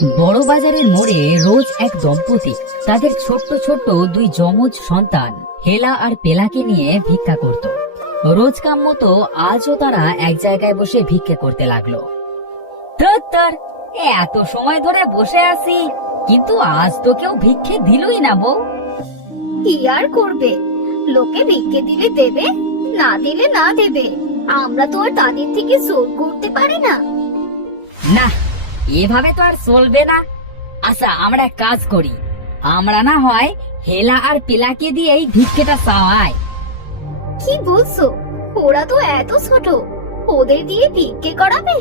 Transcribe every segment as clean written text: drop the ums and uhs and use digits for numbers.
বড় বাজারের মোড়ে রোজ এক দম্পতি তাদের ছোট্ট ছোট্ট দুই যমজ সন্তান হেলা আর পেলাকে নিয়ে ভিক্ষা করত। রোজ কাম মতো আজও তারা এক জায়গায় বসে ভিক্ষা করতে লাগলো। তোর এত সময় ধরে বসে আছি, কিন্তু আজ তো কেউ ভিক্ষে দিলই না বউ। কি আর করবে, লোকে ভিক্ষে দিলে দেবে, না দিলে না দেবে। আমরা তো আর তাদের থেকে জোর করতে পারি না। না, এভাবে তো আর চলবে না। আচ্ছা, আমরা এক কাজ করি, আমরা না হয় হেলা আর পেলাকে দিয়ে এই ভিক্ষেটা চাওয়াই। কি বলছো? ওরা তো এত ছোট, ওদের দিয়ে ভিক্ষে করাবে?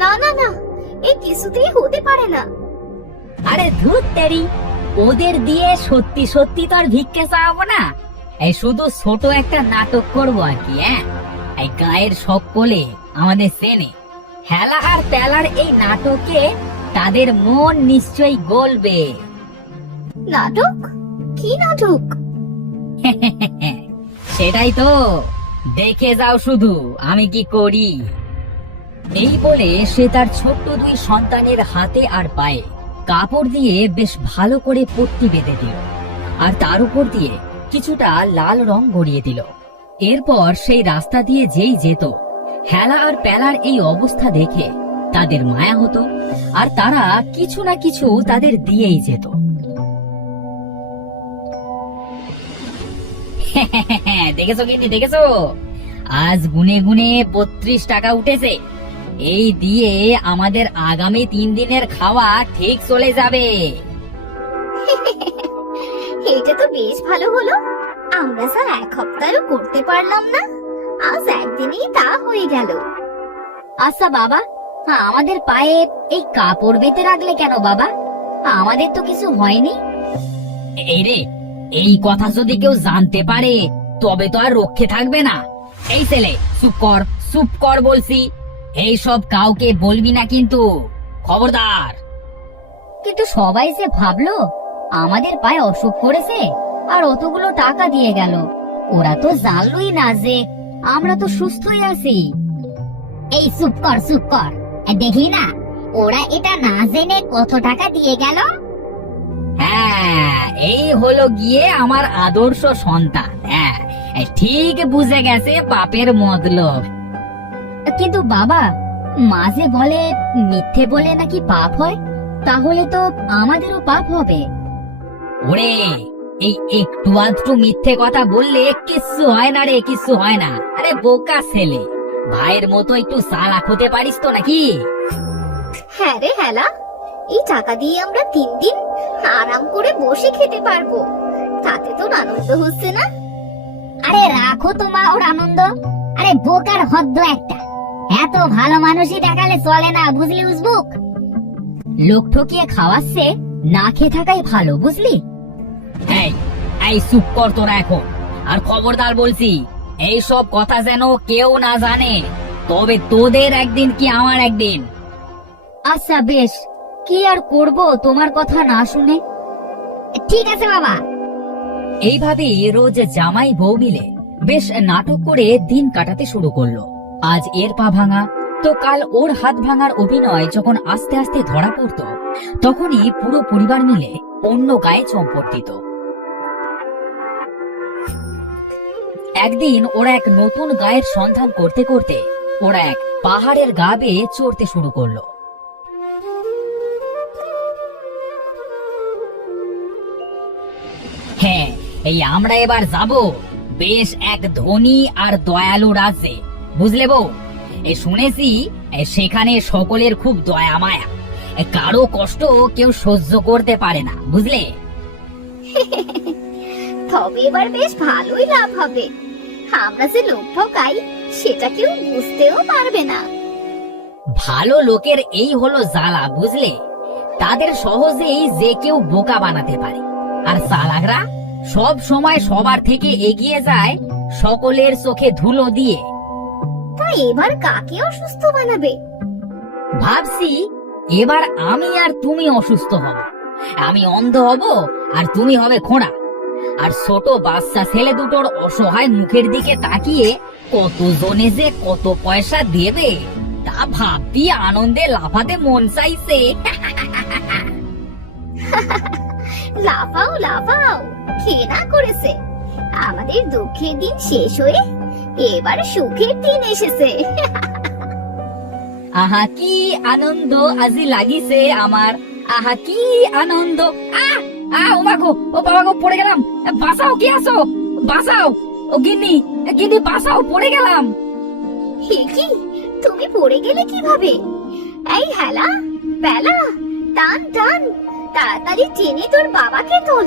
না না না, এই কিছুতেই হতে পারে না। আরে ধুর তেরি, ওদের দিয়ে সত্যি সত্যি তো আর ভিক্ষে চাওয়াবো না। এই শুধু ছোট একটা নাটক করবো আর কি। এই গায়ের সকলে আমাদের চেনে। হেলা আর পেলার এই নাটকে তাদের মন নিশ্চয়ই গলবে। নাটক? কি নাটক? সেটাই তো, দেখে যাও শুধু আমি কি করি। এই বলে সে তার ছোট্ট দুই সন্তানের হাতে আর পায়ে কাপড় দিয়ে বেশ ভালো করে পট্টি বেঁধে দিল, আর তার উপর দিয়ে কিছুটা লাল রং গড়িয়ে দিল। এরপর সেই রাস্তা দিয়ে যেই যেত, হেলা আর পেলার এই অবস্থা দেখে তাদের মায়া হতো, আর তারা কিছু না কিছু তাদের দিয়েই যেত। দেখেছো কিন্তু, দেখেছো আজ গুনে গুনে 32 টাকা উঠেছে। এই দিয়ে আমাদের আগামী 3 দিনের খাওয়া ঠিক চলে যাবে। এটা তো বেশ ভালো হলো। আমরা স্যার এক সপ্তাহও করতে পারলাম না, আজ একদিনেই তা হয়ে গেল। আচ্ছা বাবা, আমাদের পায়ে এই কাপড় বেঁধে রাখলে কেন বাবা? আমাদের তো কিছু হয়নি। এই রে, এই কথা যদি কেউ জানতে পারে তবে তো আর রক্ষে থাকবে না। এই ছেলে, চুপ কর, চুপ কর বলছি। এই সব কাউকে বলবি না কিন্তু, খবরদার। কিন্তু সবাই যে ভাবলো আমাদের পায়ে অসুখ করেছে আর অতগুলো টাকা দিয়ে গেল, ওরা তো জানলই না যে আমরা তো সুস্থই আছি। এই চুপ কর, চুপ কর। দেখি না, ওরা এটা না জেনে কত টাকা দিয়ে গেল। হ্যাঁ, এই হলো গিয়ে আমার আদর্শ সন্তান। হ্যাঁ, ঠিক বুঝে গেছে বাপের মতলব। কিন্তু বাবা, মাঝে বলে মিথ্যে বলে নাকি পাপ হয়, তাহলে তো আমাদেরও পাপ হবে। ওরে, এই একটু আধটু মিথ্যে কথা বললে কিচ্ছু হয় না রে, কিচ্ছু হয় না। আরে বোকা ছেলে, ভাইয়ের মতো একটু চালাক হতে পারিস তো নাকি? হ্যাঁ রে হেলা, এই টাকা দিয়ে আমরা 3 দিন আরাম করে বসে খেতে পারবো। তাতে তো আনন্দ হচ্ছে না? আরে রাখো তোমার ওর আনন্দ। আরে বোকার হদ্দ একটা, এত ভালো মানুষই দেখালে চলে না, বুঝলি উজবুক? লোক ঠকিয়ে খাওয়াচ্ছে, না খেয়ে থাকাই ভালো, বুঝলি? এই চুপ কর তোরা এখন, আর খবরদার বলছি, এই সব কথা যেন কেউ না জানে, তবে তোদের একদিন কি আমার একদিন। আচ্ছা বেশ, কি আর করব তোমার কথা না শুনে। ঠিক আছে বাবা। এইভাবে রোজ জামাই বউ মিলে বেশ নাটক করে দিন কাটাতে শুরু করলো। আজ এর পা ভাঙা, তো কাল ওর হাত ভাঙার অভিনয় যখন আস্তে আস্তে ধরা পড়তো, তখনই পুরো পরিবার মিলে অন্য গায়ে চম্পট দিত। একদিন ওরা এক নতুন গায়ের সন্ধান করতে করতে ওরা এক পাহাড়ের গা বেয়ে চড়তে শুরু করলো। হ্যাঁ, এই আমরা এবার যাব বেশ এক ধনী আর দয়ালু রাজ্যে, বুঝলে বউ? শুনেছি সেখানে সকলের খুব দয়া মায়া, কারো কষ্ট কেউ সহ্য করতে পারে না, বুঝলে? তবে এবার বেশ ভালোই লাভ হবে। আমরা যে লোক ঠকাই সেটা কেউ বুঝতেও পারবে না। ভালো লোকের এই হলো জ্বালা, বুঝলে? তাদের সহজেই যে কেউ বোকা বানাতে পারে, আর চালাকরা সব সময় সবার থেকে এগিয়ে যায় সকলের চোখে ধুলো দিয়ে। তাই এবার কাকে অসুস্থ বানাবে? ভাবছি এবার আমি আর তুমি অসুস্থ হব। আমি অন্ধ হব আর তুমি হবে খোঁড়া। আর ছোট বাচ্চা ছেলে দুটোর অসহায় মুখের দিকে তাকিয়ে কতজনে যে কত পয়সা দেবে তা ভাবতেই আনন্দে লাফাতে মন চাইছে। লাফাও লাফাও, কে না করেছে। আমাদের দুঃখের দিন শেষ হয়ে এবার সুখের দিন এসেছে। আহা কি আনন্দ আজি লাগিছে আমার, আহা কি আনন্দ। ও মা গো, ও বাবা গো, পড়ে গেলাম, বাঁচাও, কি আছো, বাঁচাও, ও গিন্নি, গিন্নি বাঁচাও, পড়ে গেলাম। হে কি, তুমি পড়ে গেলে কিভাবে? এই হেলা, বেলা, টান টান, তাড়াতাড়ি টেনে তোর বাবাকে তোল।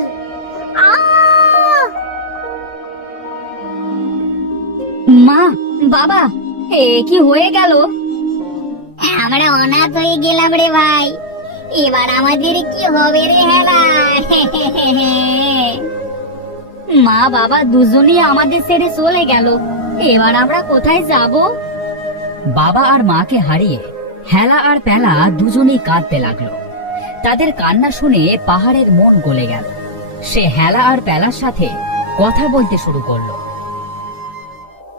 মা, বাবা, এ কি হয়ে গেল? আমরা অনাথ হয়ে গেলাম রে ভাই, এবার আমাদের কি হবে রে হেলা? মা বাবা দুজনেই আমাদের ছেড়ে চলে গেল, এবার আমরা কোথায় যাব? বাবা আর মাকে হারিয়ে হেলা আর প্যালা দুজনেই কাঁদতে লাগলো। তাদের কান্না শুনে পাহাড়ের মন গলে গেল। সে হেলা আর প্যালার সাথে কথা বলতে শুরু করলো।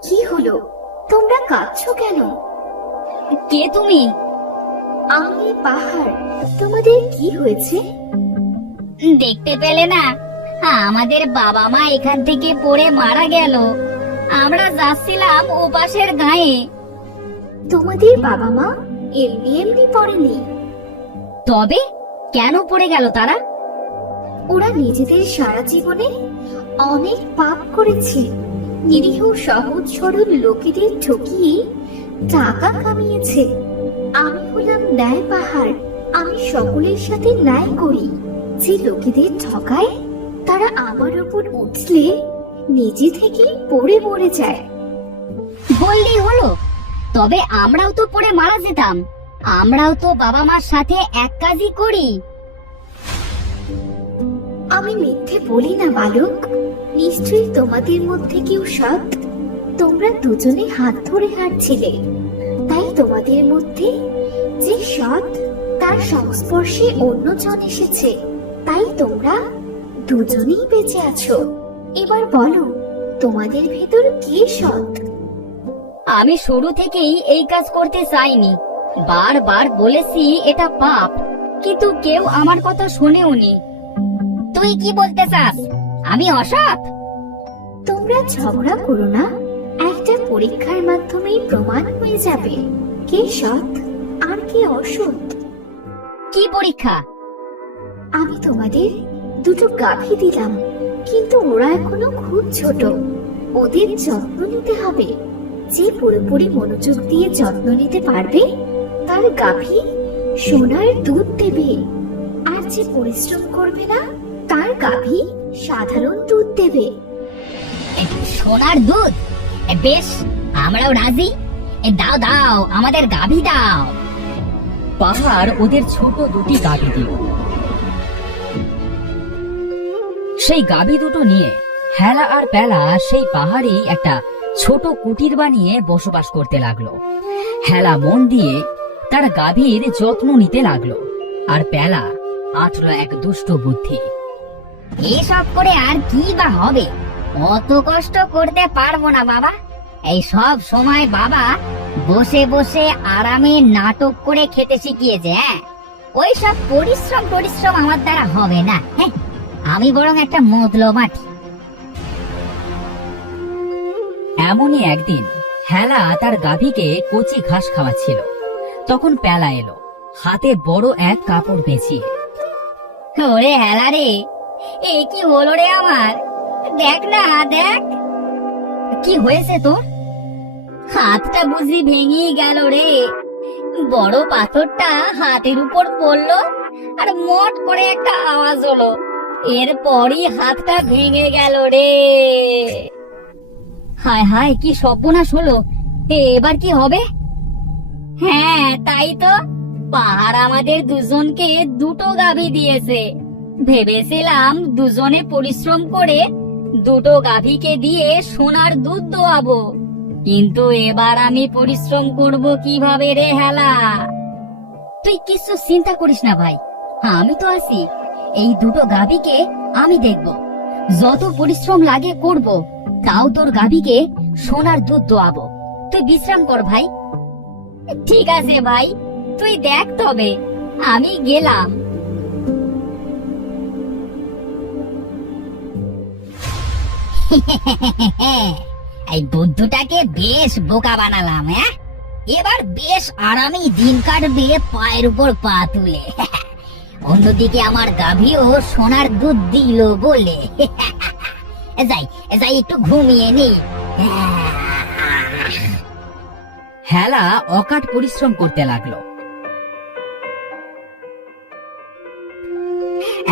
কি হলো, তোমরা কাঁদছো কেন? কে তুমি? আমি পাহাড়। তোমাদের কি হয়েছে? দেখতে পেলে না, আমাদের বাবা মা এখান থেকে পড়ে মারা গেল। আমরা যাচ্ছিলাম ওপাশের গায়ে। তোমাদের বাবা মা এমনি এমনি পড়েনি। তবে কেন পড়ে গেল তারা? ওরা নিজেদের সারা জীবনে অনেক পাপ করেছে, নিরীহ সহজ সরল লোকেদের ঠকিয়ে টাকা কামিয়েছে। আমি হলাম ন্যায় পাহাড়, আমি সকলের সাথে ন্যায় করি। যে লোকেদের ঠকায় তারা আমার উপর উঠলে নিজে থেকে পড়ে মরে যায়। বললেই হলো, তবে আমরাও তো পড়ে মারা যেতাম। আমরাও তো বাবা মার সাথে এক কাজই করি। আমি মিথ্যে বলি না বালক, নিশ্চয়ই তোমাদের মধ্যে কেউ সৎ। তোমরা দুজনে হাত ধরে হাঁটছিলে, তাই তোমাদের মধ্যে যে সৎ তার সংস্পর্শে অন্যজন এসেছে, তাই তোমরা দুজনেই বেঁচে আছো। এবার বলো, তোমাদের ভেতর কে সৎ? আমি শুরু থেকেই এই কাজ করতে চাইনি, বারবার বলেছি এটা পাপ, কিন্তু কেউ আমার কথা শোনেওনি। তুই কি বলতে চাস, আমি অসৎ? তোমরা ঝগড়া করো না, একটা পরীক্ষার মাধ্যমেই প্রমাণ হয়ে যাবে কে সৎ আর কে অসৎ। কি পরীক্ষা? আমি তোমাদের দুটো গাভী দিলাম, কিন্তু ওরা এখনো খুব ছোট, ওদের যত্ন নিতে হবে। যে পুরোপুরি মনোযোগ দিয়ে যত্ন নিতে পারবে তার গাভী সোনার দুধ দেবে, আর যে পরিশ্রম করবে না তার গাভী সাধারণ দুধ দেবে। সোনার দুধ? বেশ, আমরাও রাজি। দাও দাও, আমাদের গাভী দাও। পাহাড় ওদের ছোট দুটি গাভী দিল। সেই গাভী দুটো নিয়ে হেলা আর প্যালা সেই পাহাড়েই একটা ছোট কুটির বানিয়ে বসবাস করতে লাগলো। হেলা মন দিয়ে তার গাভীর যত্ন নিতে লাগলো, আর প্যালা আঁটলো এক দুষ্ট বুদ্ধি। এসব করে আর কি বা হবে? অত কষ্ট করতে পারবো না বাবা। এই সব সময় বাবা বসে বসে আরামে নাটক করে খেতে শিখিয়েছে। ওই সব পরিশ্রম আমার দ্বারা হবে না। হ্যাঁ, আমি বরং একটা মদলো মাটি। এমনই একদিন হেলা তার গাভীকে কচি ঘাস খাওয়াচ্ছিল। তখন প্যালা এলো, হাতে বড় এক কাপড় পেঁচিয়ে। ওরে হেলা রে, এ কি হলো রে আমার? দেখ না, দেখ। কি হয়েছে তোর? হাতটা বুঝি ভেঙেই গেল রে। বড় পাথরটা হাতের উপর পড়লো, আর মট করে একটা আওয়াজ হলো, এরপরই হাতটা ভেঙে গেল রে। হায় হায়, কি সর্বনাশ হলো! এবার কি হবে? হ্যাঁ, তাই তো। পাহাড় আমাদের দুজনকে দুটো গাভী দিয়েছে। ভেবেছিলাম দুজনে পরিশ্রম করে দুটো গাভীকে দিয়ে সোনার দুধ দোয়াবো, কিন্তু এবার আমি পরিশ্রম করব কিভাবে রে হেলা? তুই কিছু চিন্তা করিস না ভাই, আমি তো আছি। এই দুটো গাভীকে আমি দেখব, যত পরিশ্রম লাগে করব, তাও তোর গাভীকে সোনার দুধ দোয়াবো। তুই বিশ্রাম কর ভাই। ঠিক আছে ভাই, তুই দেখ তবে, আমি গেলাম। এই বুদ্ধটাকে বেশ বোকা বানালাম, হ্যাঁ? এবার বেশ আরামে দিন কাটবে পায়ের উপর পা তুলে। অন্যদিকে আমার গাভীও সোনার দুধ দিল বলে। যাই যাই একটু ঘুমিয়ে নি। হেলা অকাট পরিশ্রম করতে লাগলো।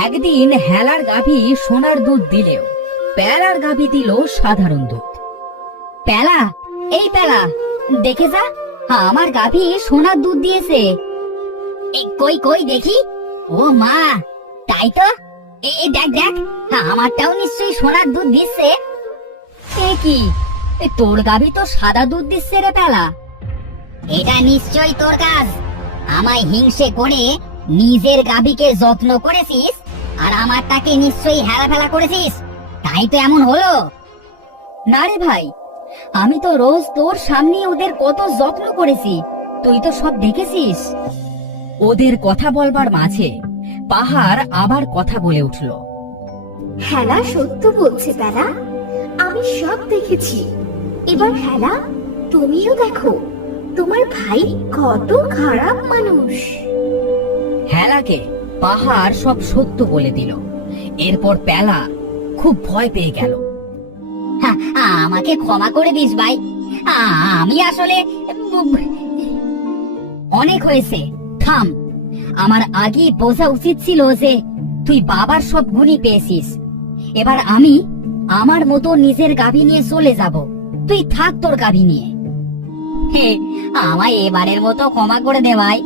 একদিন হেলার গাভী সোনার দুধ দিলেও প্যালার গাভী দিল সাধারণ দুধ। প্যালা, এই প্যালা, দেখে যা, আমার গাভী সোনার দুধ দিয়েছে। এই কই কই দেখি। ও মা, তাই তো। এই দেখ দেখ, আমারটাও নিশ্চয়ই সোনার দুধ দিচ্ছে। এ কি, তোর গাভী তো সাদা দুধ দিচ্ছে রে প্যালা। এটা নিশ্চয়ই তোর কাজ। আমায় হিংসে করে নিজের গাভীকে যত্ন করেছিস, আর আমারটাকে নিশ্চয়ই হেলাফেলা করেছিস, তাই তো এমন হলো। না রে ভাই, আমি তো রোজ তোর সামনে ওদের কত যত্ন করেছি, তুই তো সব দেখেছিস। ওদের কথা বলবার মাঝে পাহাড় আবার কথা বলে উঠল। হেলা সত্য বলছে বেলা, আমি সব দেখেছি। এবার হেলা, তুমিও দেখো তোমার ভাই কত খারাপ মানুষ। হেলাকে পাহাড় সব সত্য বলে দিল। এরপর প্যালা খুব ভয় পেয়ে গেল। আমাকে ক্ষমা করে দিস ভাই, আমি আসলে অনেক হয়েছে, থাম। আমার আগে বোঝা উচিত ছিল যে তুই বাবার সব গুণই পেয়েছিস। এবার আমি আমার মতো নিজের গাভী নিয়ে চলে যাব, তুই থাক তোর গাভী নিয়ে। হে, আমায় এবারের মতো ক্ষমা করে দে ভাই,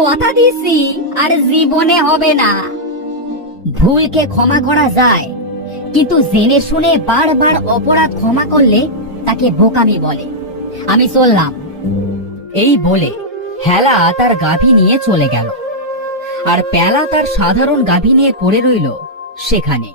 কথা দিছি আর জীবনে হবে না। ভুলকে ক্ষমা করা যায়, কিন্তু জেনে শুনে বারবার অপরাধ ক্ষমা করলে তাকে বোকামি বলে। আমি চললাম। এই বলে হেলা তার গাভী নিয়ে চলে গেল, আর প্যালা তার সাধারণ গাভী নিয়ে পড়ে রইল সেখানে।